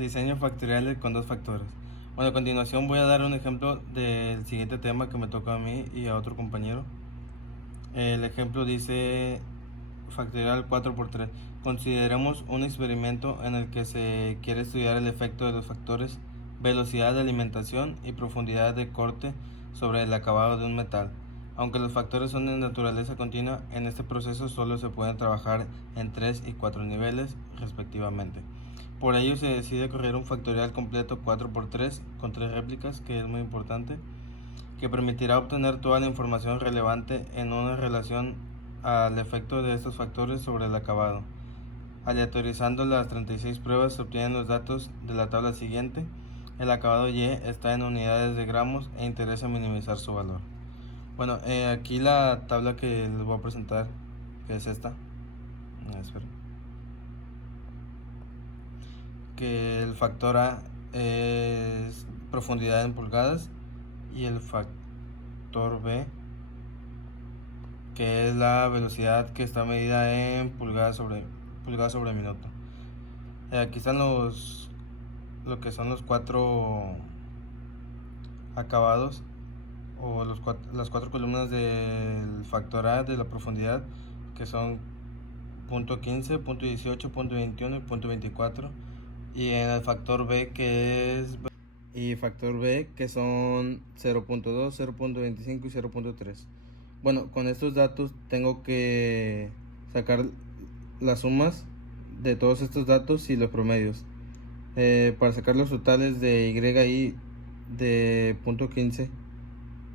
Diseño factorial con dos factores. Bueno, a continuación voy a dar un ejemplo del siguiente tema que me tocó a mí y a otro compañero. El ejemplo dice factorial 4 por 3. Consideremos un experimento en el que se quiere estudiar el efecto de los factores velocidad de alimentación y profundidad de corte sobre el acabado de un metal. Aunque los factores son de naturaleza continua, en este proceso solo se pueden trabajar en 3 y 4 niveles respectivamente. Por ello se decide correr un factorial completo 4 por 3 con 3 réplicas, que es muy importante, que permitirá obtener toda la información relevante en una relación al efecto de estos factores sobre el acabado. Aleatorizando las 36 pruebas se obtienen los datos de la tabla siguiente. El acabado Y está en unidades de gramos e interesa minimizar su valor. Bueno, aquí la tabla que les voy a presentar, que es esta. Espera. Que el factor A es profundidad en pulgadas y el factor B, que es la velocidad que está medida en pulgadas sobre minuto. Aquí están lo que son los cuatro acabados o las cuatro columnas del factor A de la profundidad, que son punto 15, punto 18, punto 21 y punto 24, y en el factor B que son 0.2, 0.25 y 0.3. Bueno, con estos datos tengo que sacar las sumas de todos estos datos y los promedios. Para sacar los totales de y de punto 15,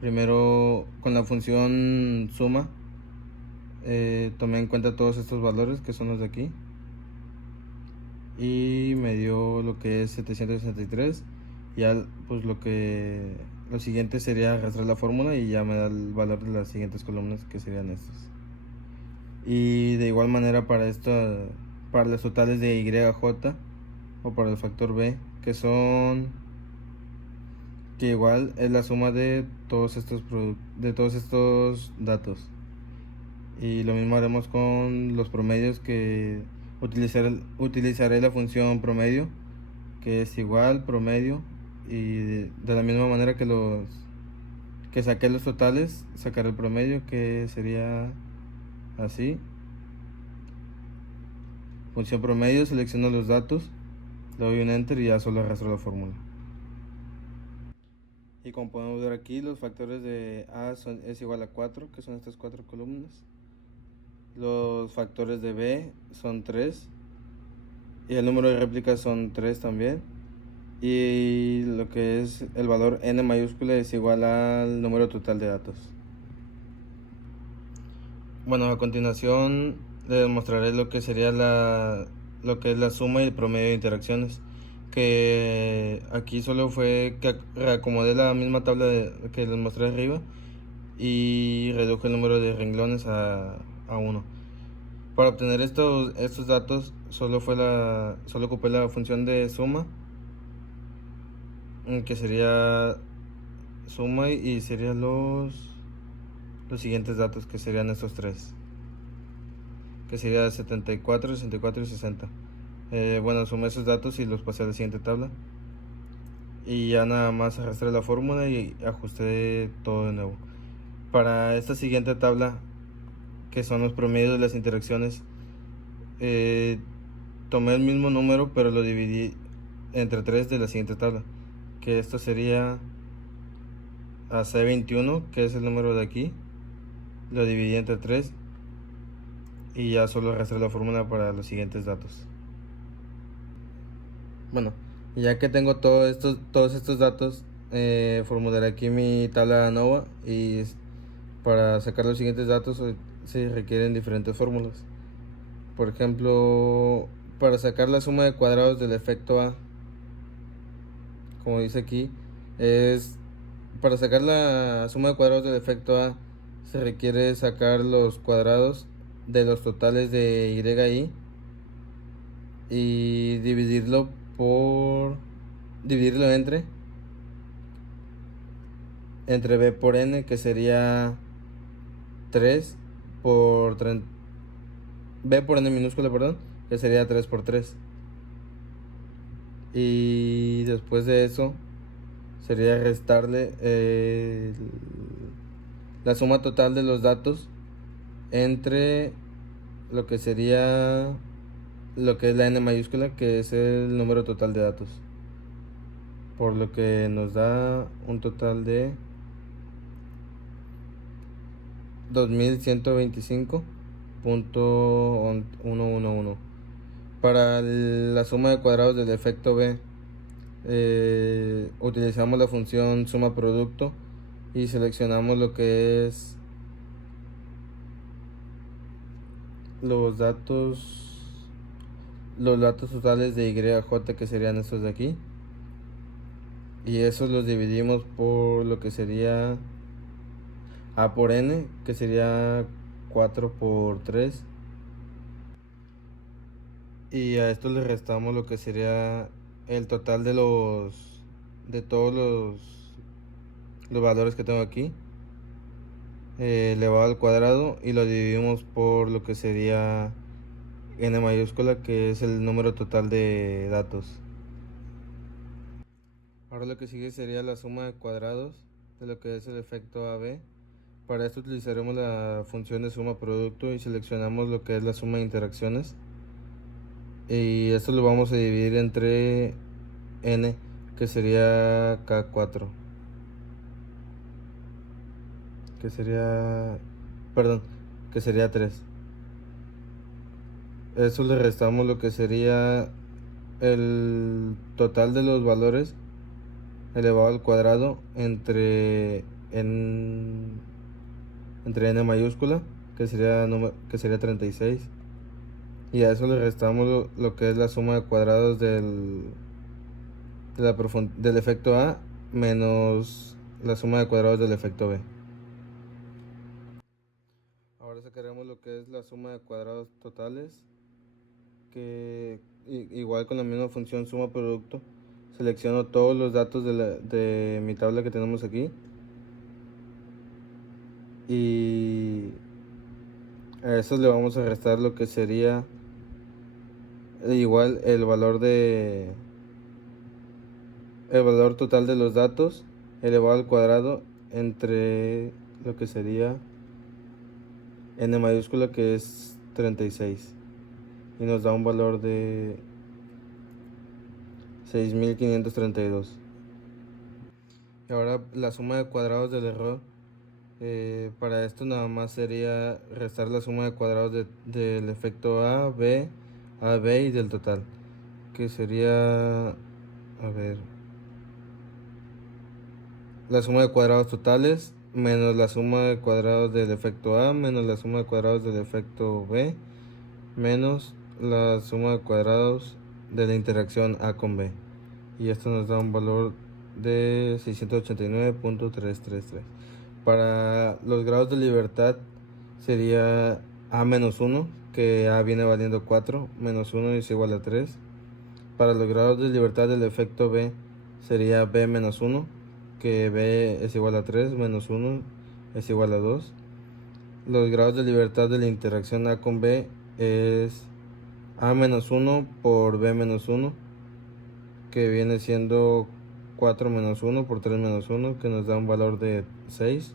primero con la función suma tomé en cuenta todos estos valores que son los de aquí y me dio lo que es 763. Ya pues lo siguiente sería arrastrar la fórmula y ya me da el valor de las siguientes columnas, que serían estas. Y de igual manera para los totales de YJ o para el factor B, que igual es la suma de todos estos datos. Y lo mismo haremos con los promedios, que utilizaré la función promedio, que es igual promedio, y de la misma manera que saqué los totales, sacaré el promedio, que sería así. Función promedio, selecciono los datos, le doy un enter y ya solo arrastro la fórmula. Y como podemos ver aquí, los factores de A es igual a 4, que son estas cuatro columnas. Los factores de B son 3 y el número de réplicas son 3 también. Y lo que es el valor n mayúscula es igual al número total de datos. Bueno, a continuación les mostraré lo que sería lo que es la suma y el promedio de interacciones, que aquí solo fue que reacomodé la misma tabla que les mostré arriba y reduje el número de renglones a 1. Para obtener estos datos solo ocupé la función de suma, que sería suma y serían los siguientes datos, que serían estos tres, que sería 74, 64 y 60. Bueno, sumé esos datos y los pasé a la siguiente tabla y ya nada más arrastré la fórmula y ajusté todo de nuevo. Para esta siguiente tabla, que son los promedios de las interacciones, tomé el mismo número pero lo dividí entre 3 de la siguiente tabla, que esto sería a C21, que es el número de aquí, lo dividí entre 3 y ya solo arrastré la fórmula para los siguientes datos. Bueno, ya que tengo todos estos datos, formularé aquí mi tabla ANOVA, y para sacar los siguientes datos se requieren diferentes fórmulas. Por ejemplo, para sacar la suma de cuadrados del efecto A, como dice aquí, para sacar la suma de cuadrados del efecto A se requiere sacar los cuadrados de los totales de y dividirlo entre B por N, que sería 3 por 30, B por N minúscula, perdón, que sería 3 por 3. Y después de eso sería restarle la suma total de los datos entre lo que sería lo que es la n mayúscula, que es el número total de datos, por lo que nos da un total de 2125.111. Para la suma de cuadrados del efecto B, utilizamos la función suma producto y seleccionamos lo que es los datos totales de YJ, que serían estos de aquí, y esos los dividimos por lo que sería A por N, que sería 4 por 3, y a esto le restamos lo que sería el total de todos los valores que tengo aquí, elevado al cuadrado, y lo dividimos por lo que sería n mayúscula, que es el número total de datos. Ahora lo que sigue sería la suma de cuadrados de lo que es el efecto AB. Para esto utilizaremos la función de suma producto y seleccionamos lo que es la suma de interacciones, y esto lo vamos a dividir entre n, que sería K4, que sería 3. Eso le restamos lo que sería el total de los valores elevado al cuadrado entre n mayúscula, que sería 36, y a eso le restamos lo que es la suma de cuadrados del efecto A menos la suma de cuadrados del efecto B. Ahora sacaremos lo que es la suma de cuadrados totales, que igual con la misma función suma producto selecciono todos los datos de mi tabla que tenemos aquí, y a eso le vamos a restar lo que sería igual el valor total de los datos elevado al cuadrado entre lo que sería n mayúscula, que es 36, y nos da un valor de 6532. Y ahora la suma de cuadrados del error. Para esto nada más sería restar la suma de cuadrados del efecto A, B y del total, que sería, la suma de cuadrados totales menos la suma de cuadrados del efecto A menos la suma de cuadrados del efecto B menos la suma de cuadrados de la interacción A con B, y esto nos da un valor de 689.333. Para los grados de libertad sería A menos 1, que A viene valiendo 4, menos 1 es igual a 3. Para los grados de libertad del efecto B sería B menos 1, que B es igual a 3, menos 1 es igual a 2. Los grados de libertad de la interacción A con B es A menos 1 por B menos 1, que viene siendo 4 menos 1 por 3 menos 1, que nos da un valor de 6.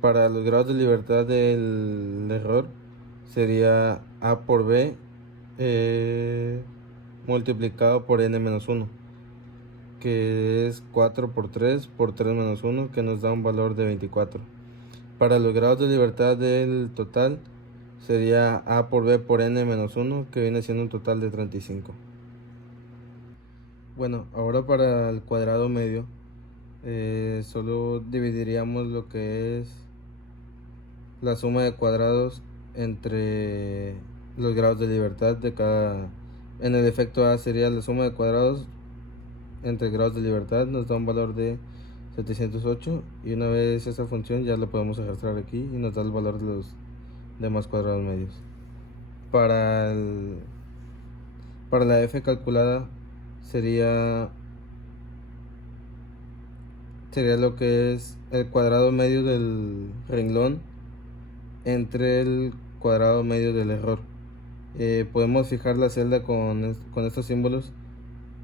Para los grados de libertad del error sería A por B multiplicado por n menos 1, que es 4 por 3 menos 1, que nos da un valor de 24. Para los grados de libertad del total sería A por B por n menos 1, que viene siendo un total de 35. Bueno, ahora para el cuadrado medio, solo dividiríamos lo que es la suma de cuadrados entre los grados de libertad de cada. En el efecto A sería la suma de cuadrados entre grados de libertad, nos da un valor de 708, y una vez esa función ya la podemos arrastrar aquí y nos da el valor de los demás cuadrados medios. Para la f calculada sería lo que es el cuadrado medio del renglón entre el cuadrado medio del error. Podemos fijar la celda con estos símbolos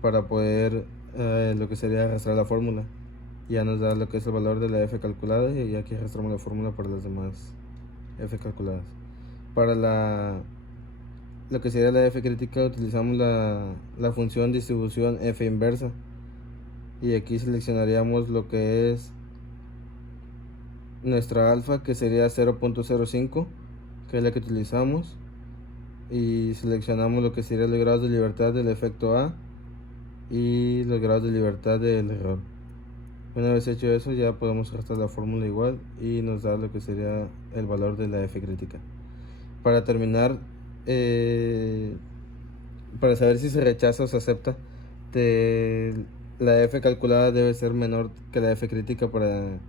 para poder lo que sería arrastrar la fórmula. Ya nos da lo que es el valor de la f calculada y aquí arrastramos la fórmula para las demás f calculadas. Para lo que sería la f crítica utilizamos la función distribución f inversa y aquí seleccionaríamos lo que es nuestra alfa, que sería 0.05, que es la que utilizamos, y seleccionamos lo que sería los grados de libertad del efecto A y los grados de libertad del error. Una vez hecho eso, ya podemos arrastrar la fórmula igual y nos da lo que sería el valor de la f crítica. Para terminar, para saber si se rechaza o se acepta, la f calculada debe ser menor que la f crítica para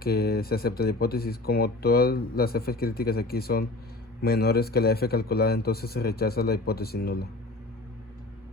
que se acepte la hipótesis. Como todas las f críticas aquí son menores que la f calculada, entonces se rechaza la hipótesis nula.